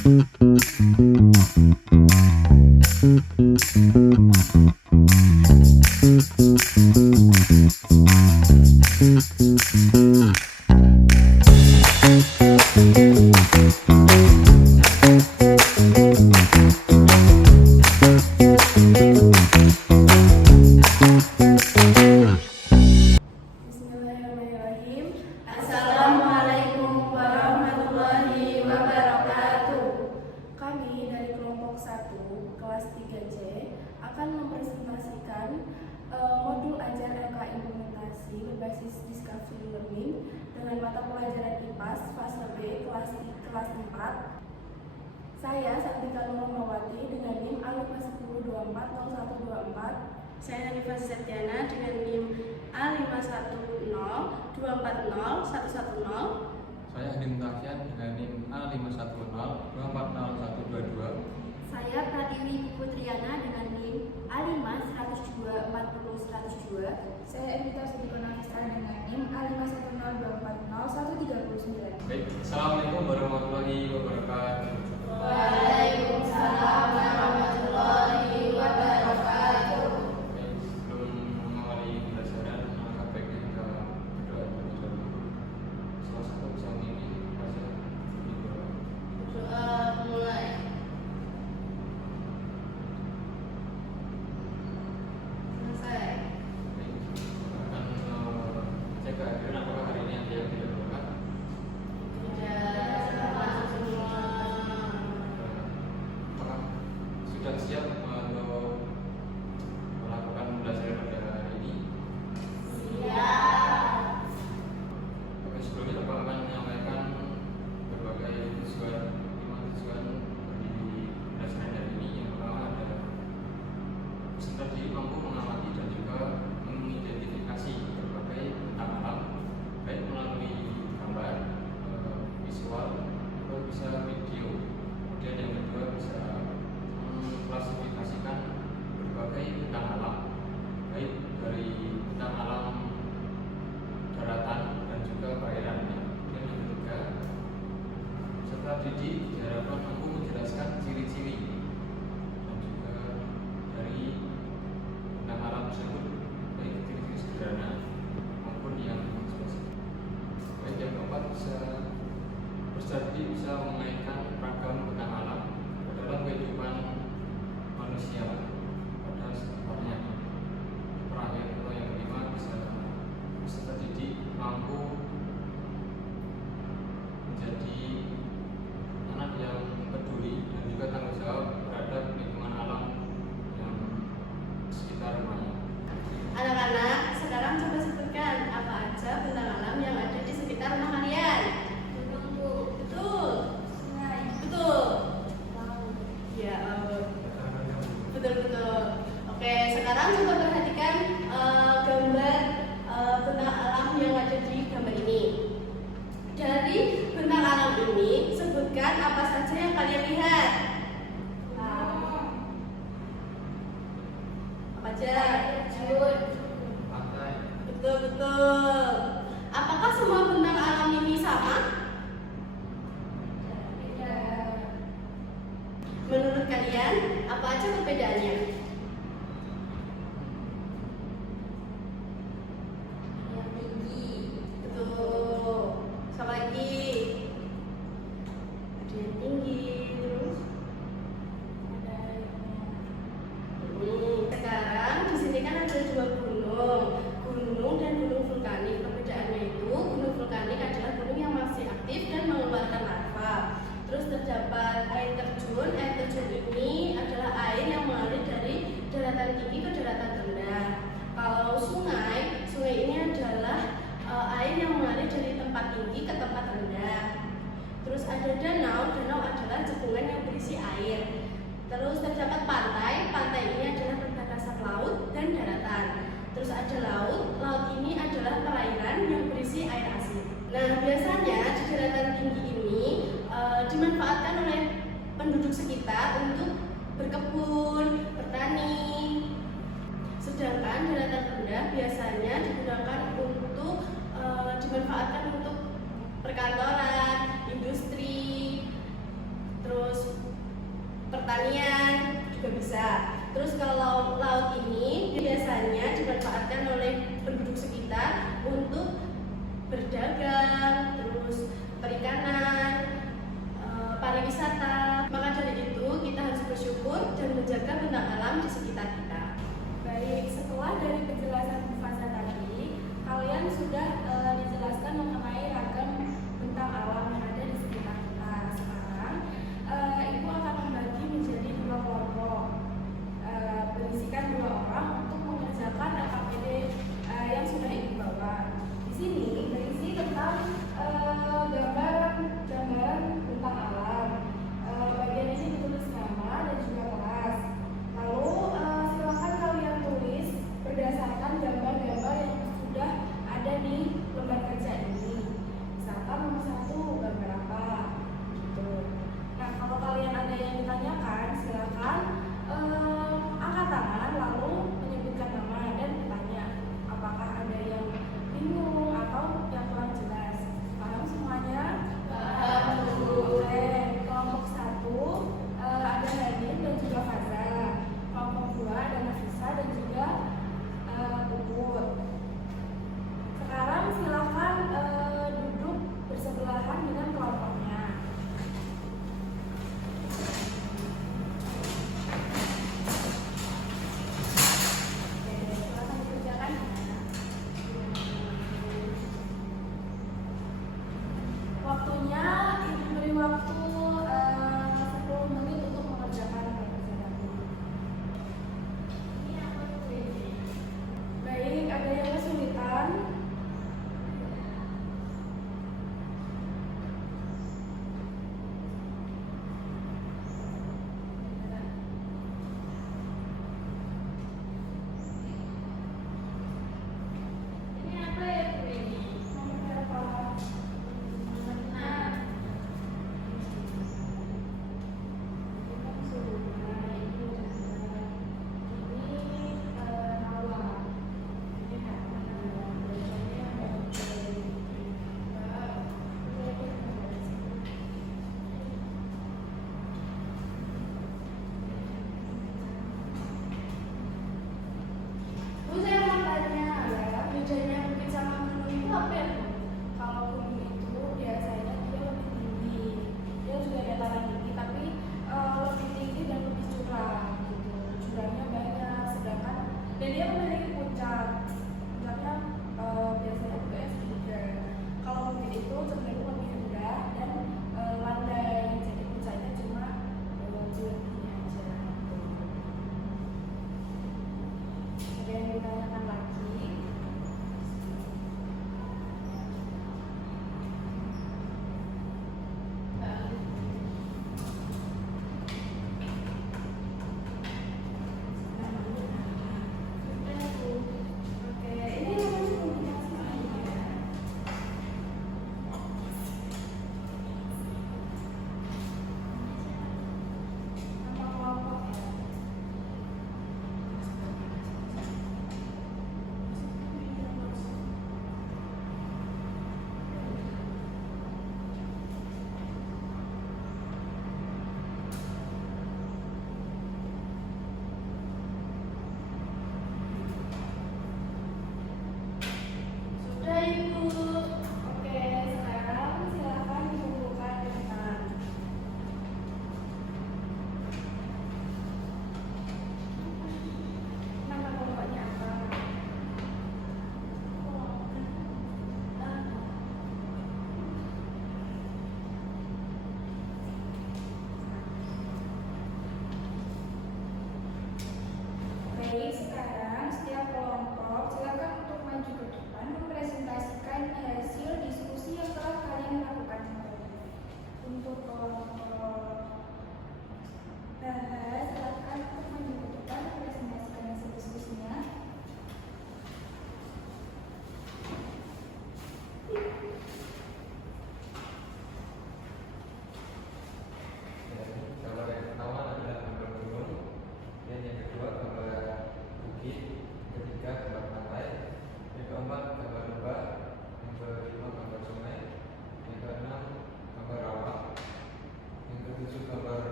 Bismillahirrahmanirrahim. Assalamualaikum warahmatullahi wabarakatuh. Kami dari kelompok 1 kelas 3C akan mempresentasikan modul ajar LK implementasi berbasis Discovery Learning dengan mata pelajaran IPAS fase B kelas 4. Saya Santika Nurmawati dengan NIM A50240124. Saya Hanifah Septiana dengan NIM A5102401110. Saya Hadim Tafian dengan NIM A5102401122. Saya Pratiwi Putriana dengan NIM A5102401102. Saya Evita Sudikona Fistra dengan NIM A50240139. Baik, Assalamualaikum warahmatullahi wabarakatuh. Waalaikumsalam warahmatullahi wabarakatuh. Baik, sebelum mengawali pembelajaran, maka baiknya kita berdoa terlebih dahulu. Salah satu bisa memimpin baca Doa mulai. Selesai. Baik, akan cek kehadiran apakah hari ini ada yang tidak berangkat. Tidak masuk semua. Apakah sudah siap untuk melakukan pembelajaran pada hari ini? Siap. Oke, sebelumnya Bapak akan menyampaikan berbagai tujuan di pembelajaran hari ini. Yang pertama ada peserta didik mampu mengamati dan juga mengidentifikasi berbagai bentang alam, baik melalui gambar, visual, atau bisa video. Kemudian yang kedua bisa mengklasifikasikan berbagai bentang alam, baik dari bentang alam daratan dan juga perairannya. Dan yang ketiga, peserta didik diharapkan mampu menjelaskan ciri-ciri dan juga dari bentang alam tersebut, baik ciri-ciri sederhana maupun yang spesifik. Baik, yang keempat, peserta didik bisa mengaitkan ragam bentang alam dalam kehidupan manusia pada sekitarnya. Terakhir atau yang kelima, bisa peserta didik mampu menjadi anak yang peduli dan juga tanggung jawab terhadap lingkungan alam yang sekitar rumahnya. Anak-anak, sekarang coba sebutkan apa aja bentang alam yang ada di sekitar rumah kalian. Betul. Betul. Ya, betul. Oke, sekarang coba perhatikan gambar bentang alam yang ada di gambar ini. Dari bentang alam ini, sebutkan apa saja yang kalian lihat. Apa aja? Pantai. Betul. Apakah semua bentang alam ini sama? Menurut kalian, apa aja perbedaannya? Yang tinggi. Betul. Sama lagi. Ada yang tinggi, terus Ada airnya. Sekarang di sini kan ada dua gunung dan gunung vulkanik. Perbedaannya itu gunung vulkanik adalah gunung yang masih aktif dan mengeluarkan lava. Terus terdapat air terjun. Air terjun ini adalah air yang mengalir dari daratan tinggi ke daratan rendah. Kalau sungai ini adalah air yang mengalir dari tempat tinggi ke tempat rendah. Terus ada danau adalah cekungan yang berisi air. Terus terdapat pantai ini adalah perbatasan laut dan daratan. Terus ada laut ini adalah perairan yang berisi air asin. Nah, biasanya di daratan tinggi ini dimanfaatkan oleh penduduk sekitar untuk berkebun, bertani. Sedangkan daratan rendah biasanya digunakan untuk dimanfaatkan untuk perkantoran, industri, terus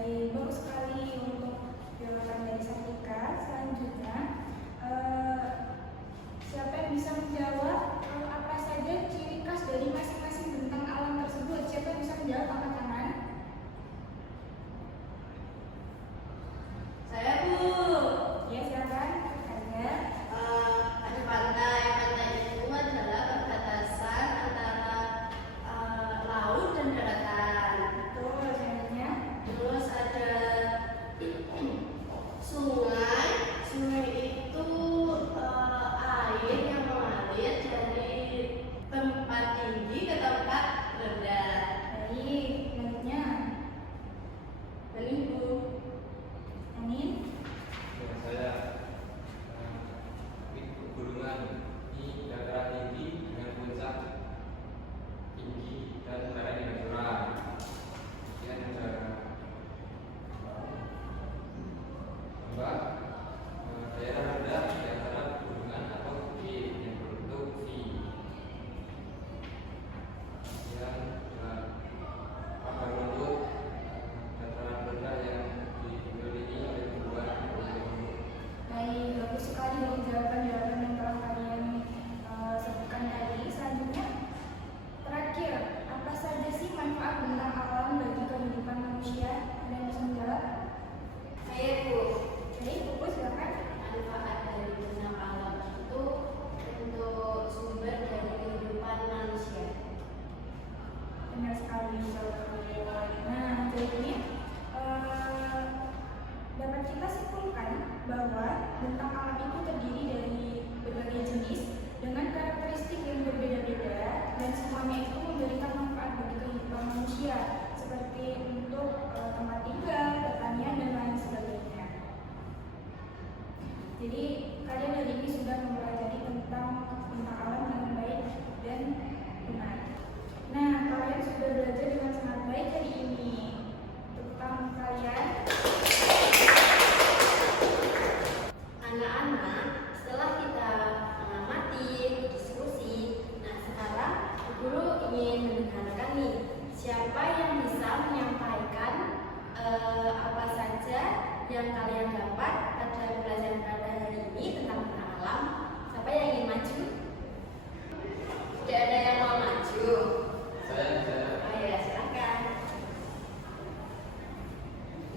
Baik, bagus sekali untuk jawaban dari Sartika. Selanjutnya, siapa yang bisa menjawab apa saja ciri khas dari masing-masing bentang alam tersebut? Siapa yang bisa menjawab, angkat tangan? Saya Bu. Ya, silakan. Ada. Ada pantai. Pantai itu adalah perbatasan antara laut dan daratan. Betul, selanjutnya. Terus ada sungai. Sungai itu air yang mengalir dari tempat tinggi ke tempat rendah. Baik, selanjutnya. Ini Bu. Amin. Ya, saya ini pegunungan ini dataran tinggi dengan puncak tinggi dan lereng natural. Kemudian ada dua daerah rendah di antara pegunungan atau bukit yang berbentuk V. Kemudian pagar rumput dataran rendah yang dikelilingi oleh tumbuhan gunung. Baik, bagus sekali untuk jawaban-jawaban yang telah kalian sebutkan tadi. Selanjutnya, terakhir, apa saja sih manfaat bentang alam bagi kehidupan manusia? Ada yang bisa menjawab? Saya Bu. Baik, Bu, silakan. Manfaat dari bentang alam itu untuk sumber dari kehidupan manusia. Benar sekali, Nah, jadi dapat kita simpulkan bahwa bentang alam itu terdiri dari berbagai jenis dengan karakteristik yang berbeda-beda dan semuanya itu memberikan manfaat bagi kehidupan manusia seperti untuk tempat tinggal, pertanian dan lain sebagainya. Jadi kalian hari ini sudah mempelajari tentang bentang alam dengan baik dan benar. Nah, kalian sudah belajar dengan sangat baik hari ini. Tepuk tangan kalian. Anak-anak, setelah kita mengamati, diskusi, nah sekarang guru ingin mendengarkan nih siapa yang bisa menyampaikan apa saja yang kalian dapat pada pelajaran pada hari ini tentang bentang alam. Siapa yang ingin maju? Tidak ada yang mau maju. Saya Oh ya, silakan.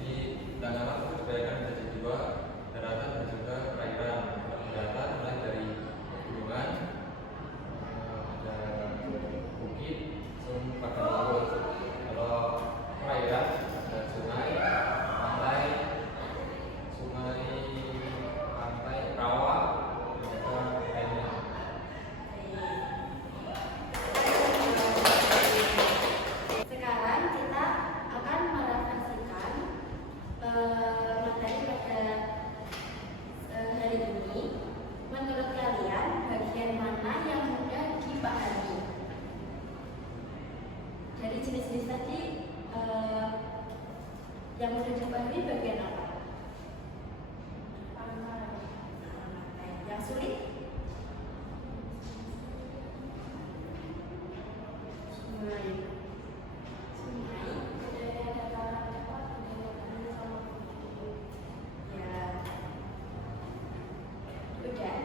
di bentang alam itu diberikan menjadi dua, daratan dan juga perairan. Daratan mulai dari pegunungan, ada bukit, sun padang laut. Kalau perairan ada sungai, pantai, rawa, dan juga lainnya. Sekarang kita akan merefleksikan materi pada hari ini. Menurut kalian bagian mana yang mudah dipahami? Dari jenis-jenis tadi yang mudah dipahami bagian apa? Yang sulit? Sungai. Ya. Udah.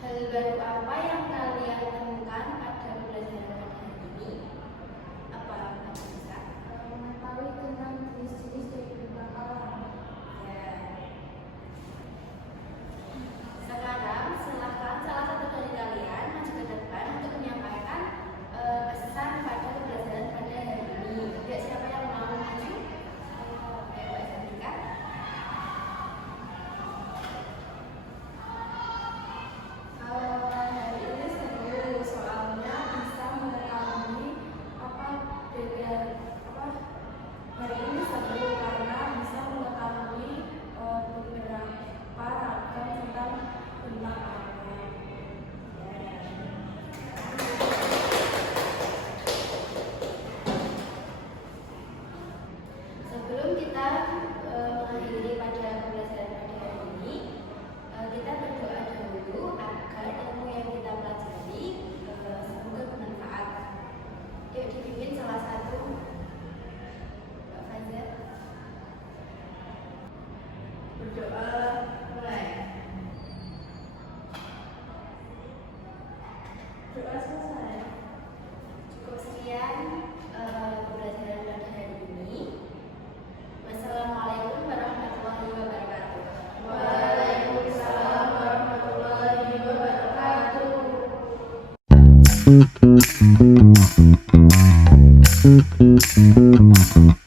Hal baru apa yang kalian temukan pada pelajaran pada hari ini? Apa bisa? Mengetahui tentang jenis-jenis Thank you.